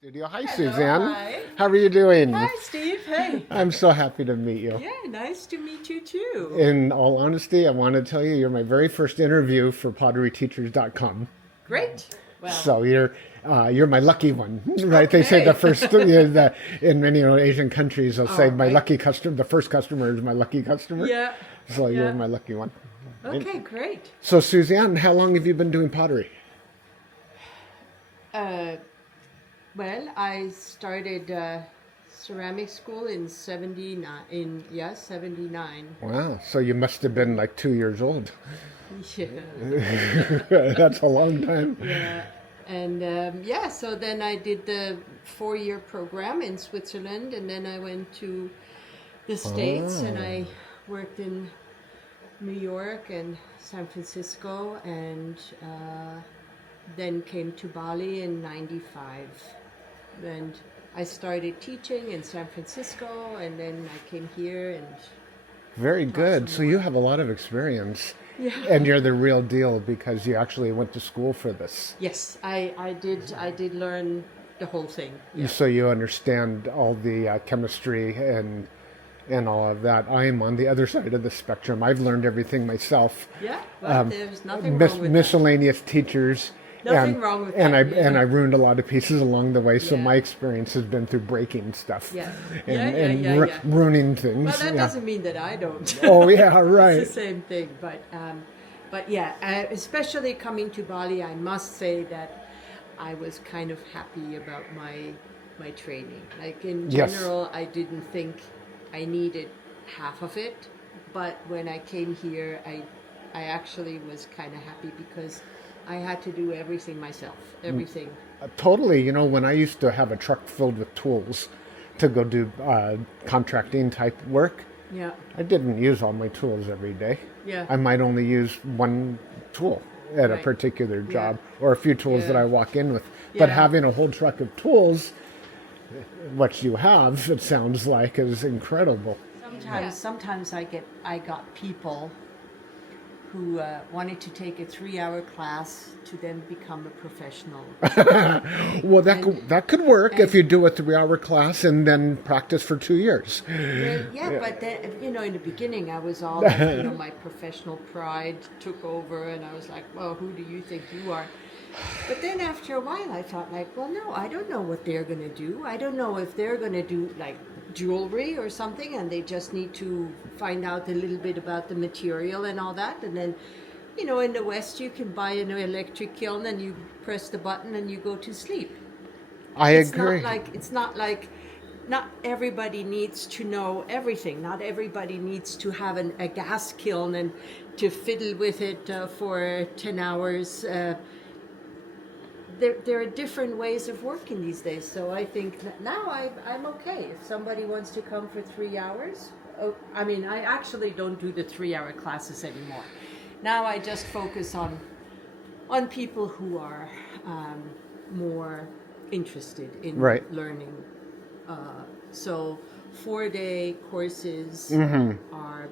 Studio. Hi, Hello, Suzanne. hi. How are you doing? Hi, Steve. Hey. I'm so happy to meet you. Yeah, nice to meet you too. In all honesty, I want to tell you, you're my very first interview for potteryteachers.com. Great. Well, So you're my lucky one, right? They say the okay. first in many Asian countries they'll say All my right. lucky customer. The first customer is my lucky customer. Yeah. So you're Yeah. my lucky one. And Okay, great. so Suzanne, how long have you been doing pottery? Uh, well, I started ceramic school in 79 79. Wow. So you must have been like 2 years old. Yeah. That's a long time. Yeah. And yeah, so then I did the 4-year program in Switzerland, and then I went to the States and I worked in New York and San Francisco, and then came to Bali in '95. And I started teaching in San Francisco, and then I came here and Very taught good. some So you more. have a lot of experience. Yeah. And you're the real deal because you actually went to school for this. Yes, I did learn the whole thing. Yeah. So you understand all the chemistry and all of that. I am on the other side of the spectrum. I've learned everything myself. Yeah. Well, there's nothing wrong with that. Miscellaneous teachers. Nothing wrong with and that. I ruined a lot of pieces along the way. So Yeah. my experience has been through breaking stuff Yeah. and, Yeah, yeah, yeah, yeah. ruining things. Well, that Yeah. doesn't mean that I don't. Oh yeah, It's right. the same thing, but yeah, especially coming to Bali, I must say that I was kind of happy about my training. Like in Yes. general, I didn't think I needed half of it, but when I came here, I actually was kind of happy because I had to do everything myself, everything. Totally. You know, when I used to have a truck filled with tools to go do contracting type work, Yeah, I didn't use all my tools every day. yeah, I might only use one tool at a Right. particular Yeah. job or a few tools that Yeah. I walk in with. But Yeah. having a whole truck of tools, what you have, it sounds like, is incredible. Sometimes I got people who wanted to take a 3-hour class to then become a professional. Well, And- that could work if and- you do a 3-hour class and then practice for 2 years. Well, yeah, but then, in the beginning, I was all like, my professional pride took over, and I was like, well, who do you think you are? But then after a while, I thought, like, well, no, I don't know what they're going to do. I don't know if they're going to do, like, jewelry or something, and they just need to find out a little bit about the material and all that. And then, in the West, you can buy an electric kiln, and you press the button, and you go to sleep. I It's agree. not like not everybody needs to know everything. Not everybody needs to have a gas kiln and to fiddle with it for 10 hours. There are different ways of working these days. So I think that now I'm okay. If somebody wants to come for 3 hours, I actually don't do the 3-hour classes anymore. Now I just focus on people who are more interested in Right. learning. So 4-day courses are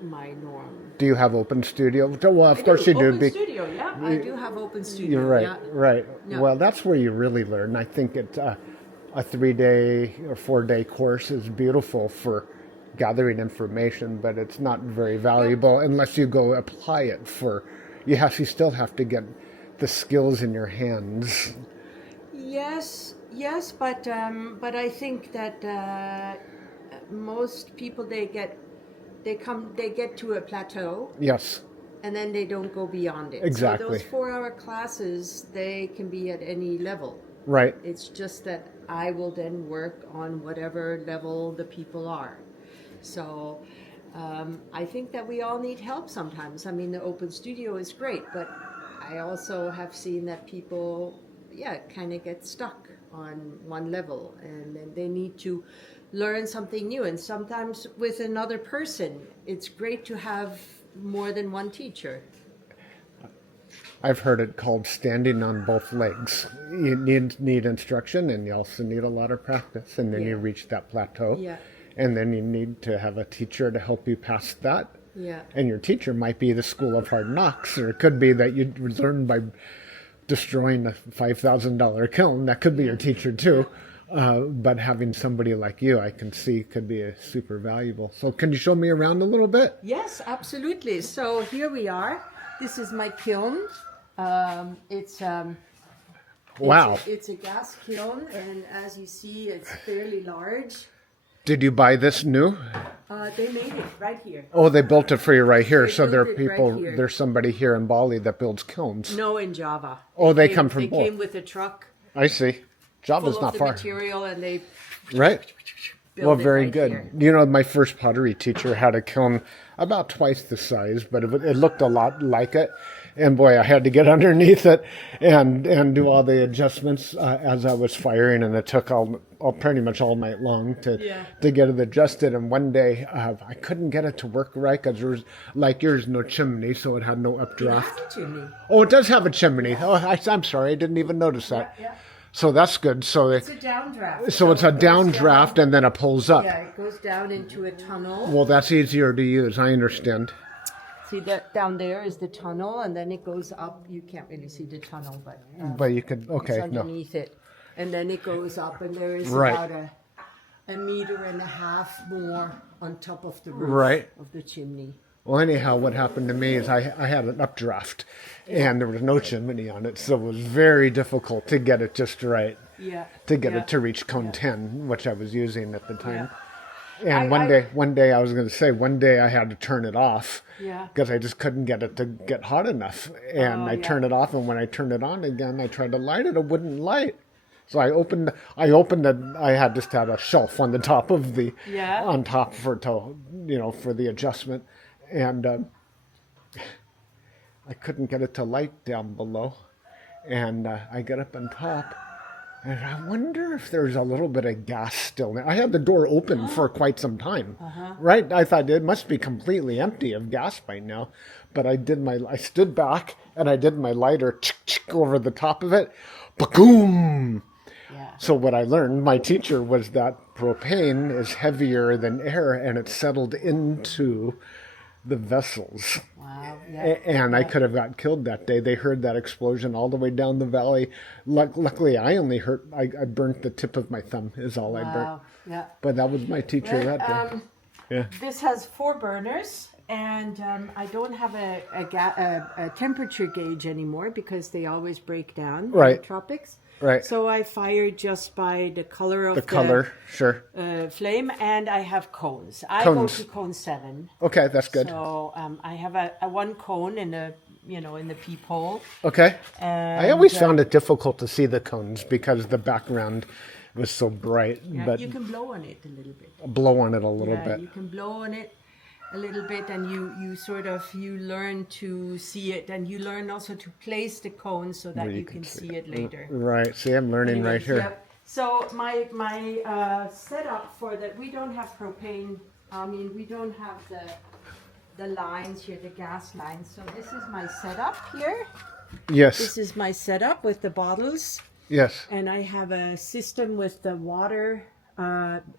my norm. Do you have open studio? Well, of course you do. Open studio, yeah. I do have open studio. You're right, Yeah. right. Yeah. Well, that's where you really learn. I think a 3-day or 4-day course is beautiful for gathering information, but it's not very valuable unless you go apply it for. You still have to get the skills in your hands. Yes, but I think that most people they get to a plateau Yes, and then they don't go beyond it. Exactly. So those 4-hour classes they can be at any level. right. It's just that I will then work on whatever level the people are. So I think that we all need help sometimes. I mean, the open studio is great, but I also have seen that people, kind of get stuck on one level and then they need to learn something new. And sometimes with another person, it's great to have more than one teacher. I've heard it called standing on both legs. You need instruction, and you also need a lot of practice, and then you Yeah. reach that plateau. Yeah. And then you need to have a teacher to help you past that. Yeah. And your teacher might be the school of hard knocks, or it could be that you learn by destroying a $5,000 kiln. That could be your teacher too. But having somebody like you, I can see could be super valuable. So can you show me around a little bit? Yes, absolutely. So here we are. This is my kiln. It's Wow. It's a gas kiln, and as you see, it's fairly large. Did you buy this new? They made it right here. Oh, they built it for you right here. They So there are built it people, right here. there's somebody here in Bali that builds kilns. No, in Java. Oh, they come from They both. came with a truck I see. Java's full not of the far. material, and they Right? built Well, it very right good. here. You know, my first pottery teacher had a kiln about twice the size, but it looked a lot like it. And boy, I had to get underneath it and do all the adjustments as I was firing, and it took all pretty much all night long to get it adjusted. And one day I couldn't get it to work right because there was, like yours, no chimney, so it had no updraft. It has a chimney. Oh, it does have a chimney. Oh, I'm sorry, I didn't even notice that. Yeah. So that's good. So It's a downdraft. so it's a it goes downdraft down- and then it pulls up. Yeah, it goes down into a tunnel. Well, that's easier to use. I understand. See that down there is the tunnel, and then it goes up. You can't really see the tunnel, but But you could, it's okay, no. underneath it, and then it goes up, and there is Right. about a meter and a half more on top of the roof Right. of the chimney. Well, anyhow, what happened to me is I had an updraft and there was no chimney on it. So it was very difficult to get it just right, Yeah. to get yeah. it to reach cone 10, which I was using at the time. Yeah. And one day I was going to say, one day I had to turn it off Yeah. because I just couldn't get it to get hot enough. And I turned it off, and when I turned it on again, I tried to light it, it wouldn't light. So I opened it. I had just had a shelf on the top of the, Yeah. on top for the adjustment. And I couldn't get it to light down below. And I get up on top. And I wonder if there's a little bit of gas still there. I had the door open for quite some time, right? I thought it must be completely empty of gas by now. But I stood back and I did my lighter over the top of it. Ba-boom! Yeah. So what I learned, my teacher, was that propane is heavier than air and it settled into the vessels. Wow. Yeah. And I could have got killed that day. They heard that explosion all the way down the valley. Luckily, I burnt the tip of my thumb is all I burnt. Wow. Yeah. But that was my teacher that day. Yeah. This has 4 burners, and I don't have a temperature gauge anymore because they always break down in the Right. tropics. Right. So I fire just by the color of The color, sure. flame, and I have cones. I Cones. go to cone 7. Okay, that's good. So I have a 1 cone in the peephole. Okay. And, I always found it difficult to see the cones because the background was so bright. Yeah, But you can blow on it a little bit. blow on it a little bit. You can blow on it a little bit, and you learn to see it, and you learn also to place the cone so that you can see it later. Right. See, I'm learning right here. Yep. So my setup for that, we don't have propane. I mean, we don't have the lines here, the gas lines. So this is my setup here. Yes. This is my setup with the bottles, Yes. and I have a system with the water.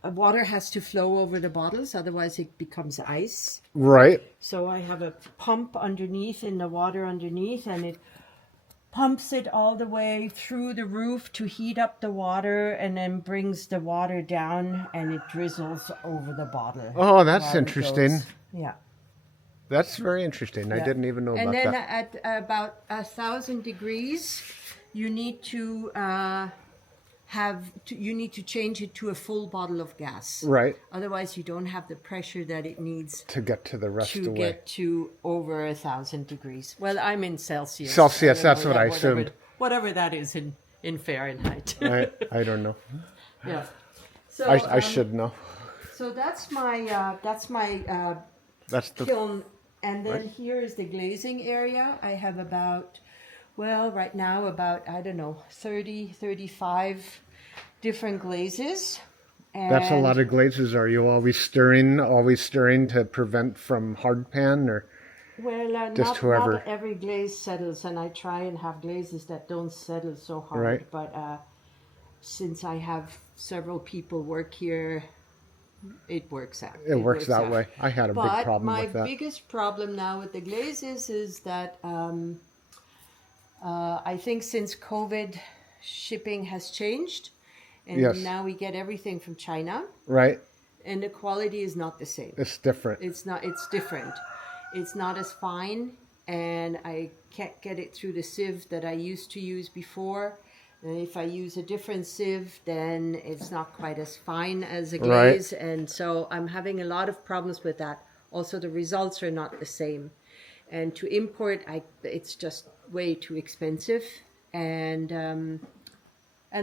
Water has to flow over the bottles, otherwise it becomes ice. Right. So I have a pump underneath in the water underneath, and it pumps it all the way through the roof to heat up the water, and then brings the water down, and it drizzles over the bottle. Oh, that's while it interesting. goes. Yeah. That's very interesting. I Yeah. didn't even know And about then that. at about 1,000 degrees, you need to change it to a full bottle of gas. Right. Otherwise, you don't have the pressure that it needs To get to the rest of the to way. get to over 1,000 degrees. Well, I'm in Celsius. Celsius, I don't that's know, what I whatever- assumed. Whatever that is in Fahrenheit. I don't know. Yeah. So I should know. So that's my That's the kiln, and then here is the glazing area. I have right now about, I don't know, 30, 35 different glazes. And That's a lot of glazes. Are you always stirring to prevent from hard pan or? Well, just whoever. not every glaze settles, and I try and have glazes that don't settle so hard. Right. But since I have several people work here, it works out. It works that out. way. I had a big But problem my with that. biggest problem now with the glazes is that I think since COVID, shipping has changed, and Yes. now we get everything from China, Right? and the quality is not the same. It's different. It's not. It's different. It's not as fine, and I can't get it through the sieve that I used to use before. And if I use a different sieve, then it's not quite as fine as a glaze, and so I'm having a lot of problems with that. Also, the results are not the same, and to import, it's just way too expensive, and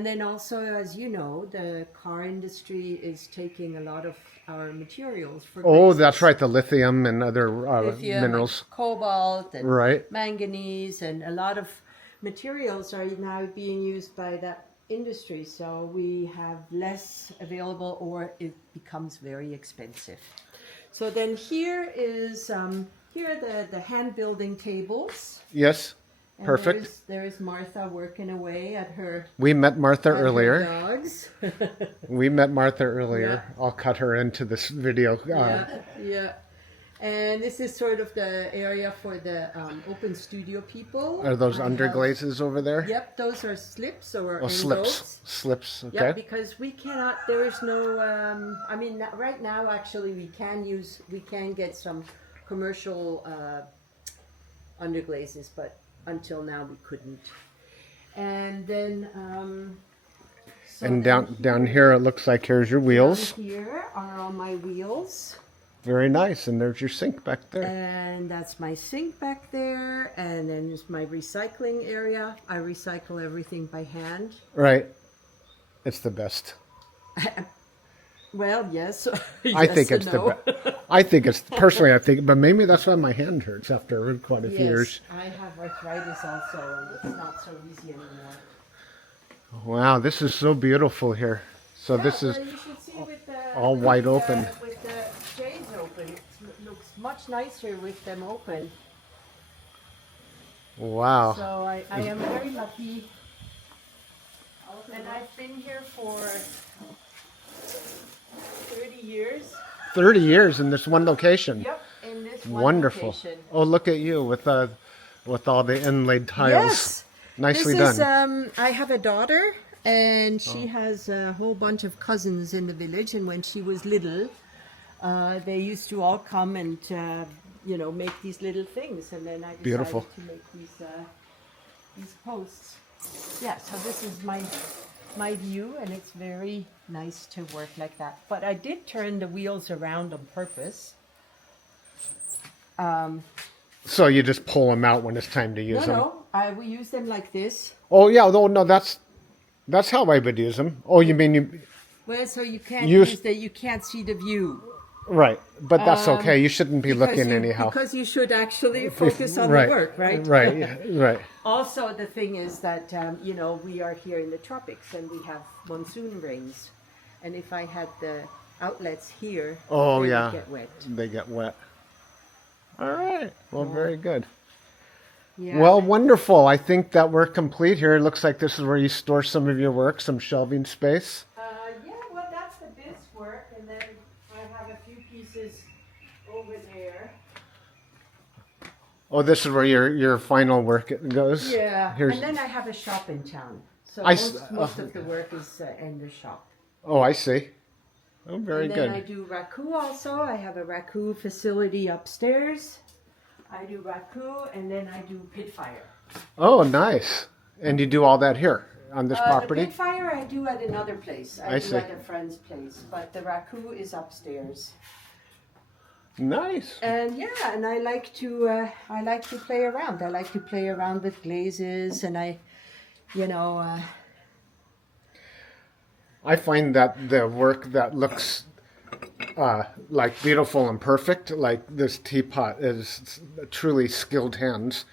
then also, as you know, the car industry is taking a lot of our materials for Oh, glazes. that's right. The lithium and other Lithium, minerals. like cobalt and Right. manganese, and a lot of materials are now being used by that industry. So we have less available, or it becomes very expensive. So then here is here are the hand building tables. Yes. And Perfect. There's Martha working away at her. We met Martha at her earlier. dogs. We met Martha earlier. Yeah. I'll cut her into this video. Yeah. And this is sort of the area for the open studio people. Are those I underglazes over there? Yep, those are slips or Oh, slips. envelopes. Slips. Okay. Yeah, because we cannot. There is no. I mean, right now, actually, we can get some commercial underglazes, but until now we couldn't. And then. So And then down here, it looks like here's your wheels. Down here are all my wheels. Very nice. And there's your sink back there. And that's my sink back there, and then there's my recycling area. I recycle everything by hand. Right. It's the best. Well, yes. I think Yes it's and the no. best. I think it's personally. I think, but maybe that's why my hand hurts after quite a few years. Yes, I have arthritis also, and it's not so easy anymore. Wow, this is so beautiful here. So Yeah, this is well, you should see with the, all with wide the, open. With the shades open, it looks much nicer with them open. wow. So I am very lucky. And I've been here for 30 years. 30 years in this one location. Yep, in this one Wonderful. location. Oh, look at you with all the inlaid tiles. Yes. Nicely This done. is, I have a daughter, and she has a whole bunch of cousins in the village. And when she was little, they used to all come and, make these little things. And then I decided Beautiful. to make these posts. Yeah, so this is my view, and it's very nice to work like that. But I did turn the wheels around on purpose. So you just pull them out when it's time to use them. We use them like this. Oh yeah, no, that's how I would use them. Oh, you mean you? Well, so you can't Use- use that. You can't see the view. Right, but that's okay. You shouldn't be looking anyhow. Because you should actually focus on right, the work, right? Right, yeah, right. Also, the thing is that, we are here in the tropics and we have monsoon rains. And if I had the outlets here, Oh they yeah, would get wet. they get wet. All right. Well, very good. Yeah. Well, wonderful. I think that we're complete here. It looks like this is where you store some of your work, some shelving space. Well, that's the biz work. And then I have a few pieces over there. Oh, this is where your final work goes. Yeah. Here's. And then I have a shop in town. So I s- most of the work is in the shop. Oh, I see. Oh, very And then I good. do raku also. I have a raku facility upstairs. I do raku, and then I do pit fire. Oh, nice. And you do all that here on this The property? pit fire I do at another place. I do see. at a friend's place, but the raku is upstairs. Nice. And yeah, and I like to play around. I like to play around with glazes, and I find that the work that looks like beautiful and perfect, like this teapot is truly skilled hands,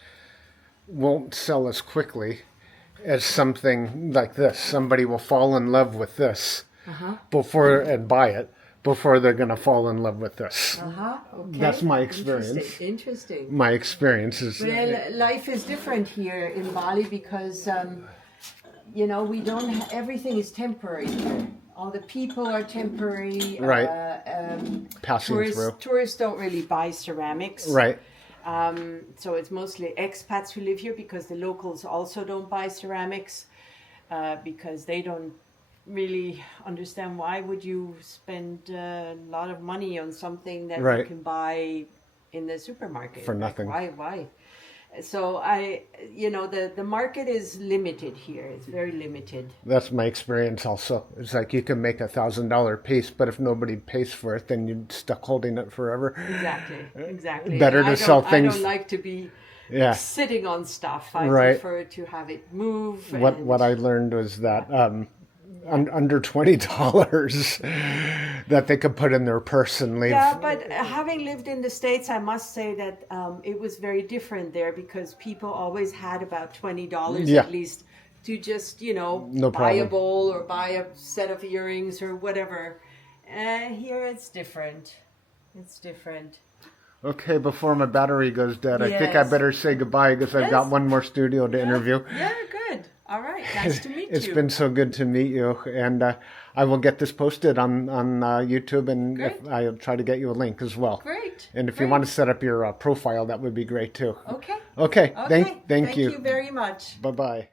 won't sell as quickly as something like this. Somebody will fall in love with this before and buy it before they're going to fall in love with this. Okay. That's my experience. Interesting. My experience is Well, life is different here in Bali because, we don't. Everything is temporary here. All the people are temporary. Right. Passing through. Tourists don't really buy ceramics. Right. So it's mostly expats who live here because the locals also don't buy ceramics because they don't really understand why would you spend a lot of money on something that you can buy in the supermarket for nothing. Why? So the market is limited here. It's very limited. That's my experience also. It's like you can make $1,000 piece, but if nobody pays for it, then you're stuck holding it forever. Exactly. Better to sell things. I don't like to be sitting on stuff. I prefer to have it move. What I learned was that under $20 that they could put in their purse and leave. Yeah, but having lived in the States, I must say that it was very different there because people always had about $20 at least to just, buy a bowl or buy a set of earrings or whatever. Here it's different. It's different. Okay, before my battery goes dead, I think I better say goodbye because I've got one more studio to interview. Yeah, good. All right, nice to meet you. It's been so good to meet you, and I will get this posted on YouTube, and I'll try to get you a link as well. Great. And if you want to set up your profile, that would be great too. Okay. Okay. Thank you. Thank you very much. Bye-bye.